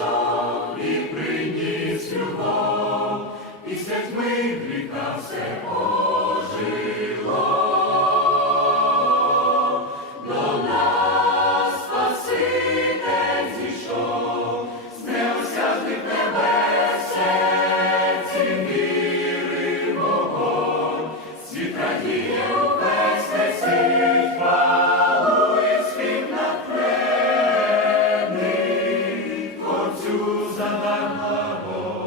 прийшов і приніс любов, і. Ісуса дармого.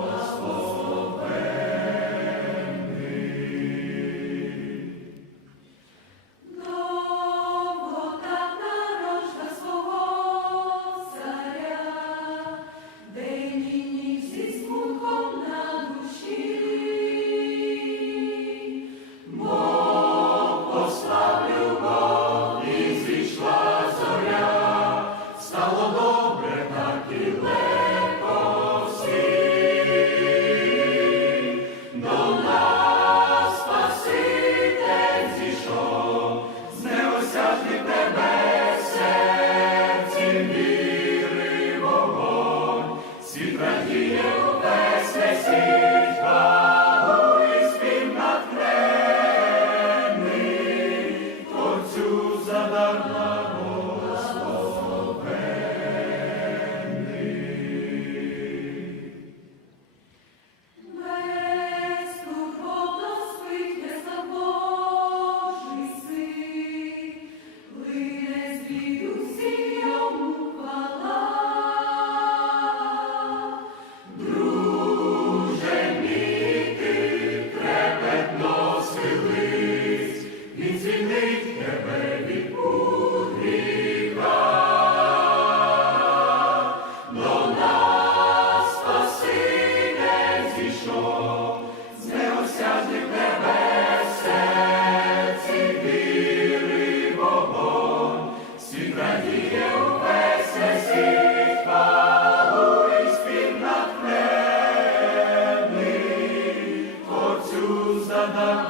Father.